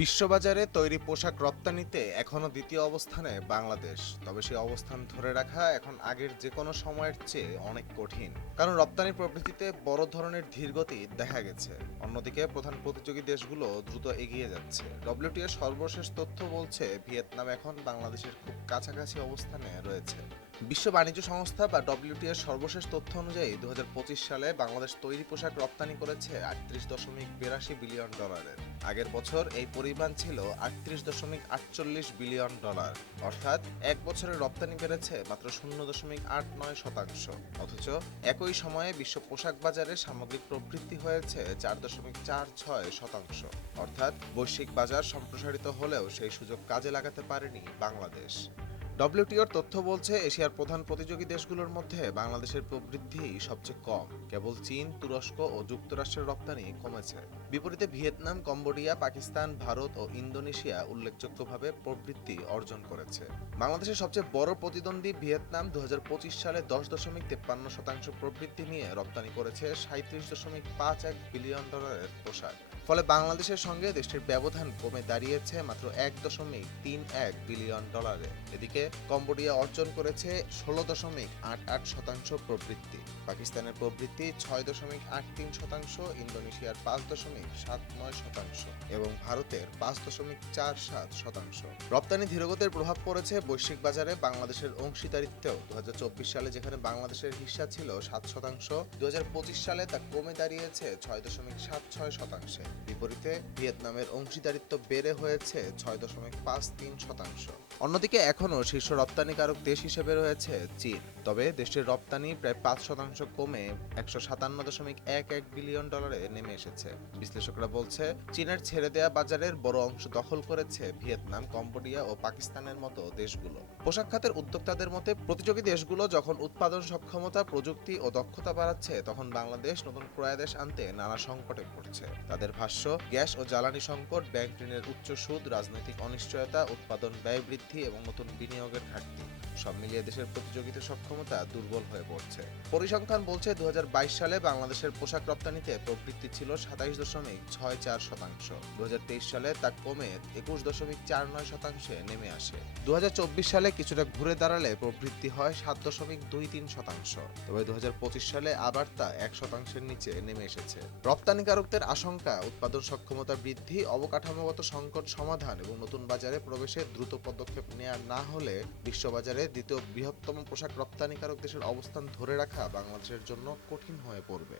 বিশ্ববাজারে তৈরি পোশাক রপ্তানিতে এখনো দ্বিতীয় অবস্থানে বাংলাদেশ। তবে সেই অবস্থান ধরে রাখা এখন আগের যে কোনো সময়ের চেয়ে অনেক কঠিন, কারণ রপ্তানি প্রবৃদ্ধিতে বড় ধরনের ধীরগতি দেখা গেছে। অন্যদিকে প্রধান প্রতিযোগী দেশগুলো দ্রুত এগিয়ে যাচ্ছে। ডব্লিউটিও এর সর্বশেষ তথ্য বলছে ভিয়েতনাম এখন বাংলাদেশের খুব কাছাকাছি অবস্থানে রয়েছে। বিশ্ব বাণিজ্য সংস্থা বা ডব্লিউটিও এর সর্বশেষ তথ্য অনুযায়ী 2025 সালে বাংলাদেশ তৈরি পোশাক রপ্তানি করেছে 38.82 বিলিয়ন ডলারের। আগের বছর এই পরিমাণ ছিল 38.48 বিলিয়ন ডলার, অর্থাৎ এক বছরে রপ্তানি বেড়েছে মাত্র 0.89%। অথচ একই সময়ে বিশ্ব পোশাক বাজারে সামগ্রিক প্রবৃদ্ধি হয়েছে 4.46%। অর্থাৎ বৈশ্বিক বাজার সম্প্রসারিত হলেও সেই সুযোগ কাজে লাগাতে পারেনি বাংলাদেশ। ডব্লিউটিওর তথ্য বলছে এশিয়ার প্রধান প্রতিযোগী দেশগুলোর মধ্যে বাংলাদেশের প্রবৃদ্ধি সবচেয়ে কম। কেবল চীন, তুরস্ক ও যুক্তরাষ্ট্রের রপ্তানি কমেছে। বিপরীতে ভিয়েতনাম, কম্বোডিয়া, পাকিস্তান, ভারত ও ইন্দোনেশিয়া উল্লেখযোগ্যভাবে প্রবৃদ্ধি অর্জন করেছে। বাংলাদেশের সবচেয়ে বড় প্রতিদ্বন্দ্বী ভিয়েতনাম 2025 সালে 10.53% প্রবৃদ্ধি নিয়ে রপ্তানি করেছে 37.51 বিলিয়ন ডলারের পোশাক। ফলে বাংলাদেশের সঙ্গে দেশটির ব্যবধান কমে দাঁড়িয়েছে মাত্র 1.31 বিলিয়ন ডলারে। এদিকে কম্বোডিয়া অর্জন করেছে 16.88% প্রবৃদ্ধি, পাকিস্তানের প্রবৃদ্ধি 6.83%, ইন্দোনেশিয়ার 5.79% এবং ভারতের 5.47%। রপ্তানি ধীরগতির প্রভাব পড়েছে বৈশ্বিক বাজারে বাংলাদেশের অংশীদারিত্বেও। 2024 সালে যেখানে বাংলাদেশের হিস্সা ছিল 7%, 2025 সালে তা কমে দাঁড়িয়েছে 6.76%। বিপরীতে ভিয়েতনামের অংশীদারিত্ব বেড়ে হয়েছে 6.53%। অন্যদিকে এখনও শীর্ষ রপ্তানিকারক দেশ হিসেবে রয়েছে চীন। তবে দেশটির রপ্তানি প্রায় 5% কমে 157.11 বিলিয়ন ডলারে নেমে এসেছে। বিশ্লেষকরা বলছে চীনের ছেড়ে দেয়া বাজারের বড় অংশ দখল করেছে ভিয়েতনাম, কম্বোডিয়া ও পাকিস্তানের মতো দেশগুলো। পোশাক খাতের উদ্যোক্তাদের মতে প্রতিযোগী দেশগুলো যখন উৎপাদন সক্ষমতা, প্রযুক্তি ও দক্ষতা বাড়াচ্ছে, তখন বাংলাদেশ নতুন ক্রয়াদেশ আনতে নানা সংকটে পড়ছে। তাদের ভাষ্য, গ্যাস ও জ্বালানি সংকট, ব্যাংক ঋণের উচ্চ সুদ, রাজনৈতিক অনিশ্চয়তা, উৎপাদন ব্যয় বৃদ্ধি এবং নতুন বিনিয়োগের ঘাটতি সব মিলিয়ে দেশের প্রতিযোগিতা সক্ষমতা দুর্বল হয়ে পড়ছে। পরিসংখ্যান বলছে 2022 সালে বাংলাদেশের পোশাক রপ্তানিতে প্রবৃদ্ধি ছিল 27.64%। 2023 সালে তা কমে 21.49% নেমে আসে। 2024 সালে কিছুটা ঘুরে দাঁড়ালে প্রবৃদ্ধি হয় 7.23%। তবে 2025 সালে আবার তা 1%-এর নিচে নেমে এসেছে। রপ্তানিকারকদের আশঙ্কা, উৎপাদন সক্ষমতা বৃদ্ধি, অবকাঠামোগত সংকট সমাধান এবং নতুন বাজারে প্রবেশে দ্রুত পদক্ষেপ নেওয়া না হলে বিশ্ববাজারে দ্বিতীয় বৃহত্তম পোশাক রপ্তানিকারক দেশের অবস্থান ধরে রাখা বাংলাদেশের জন্য কঠিন হয়ে পড়বে।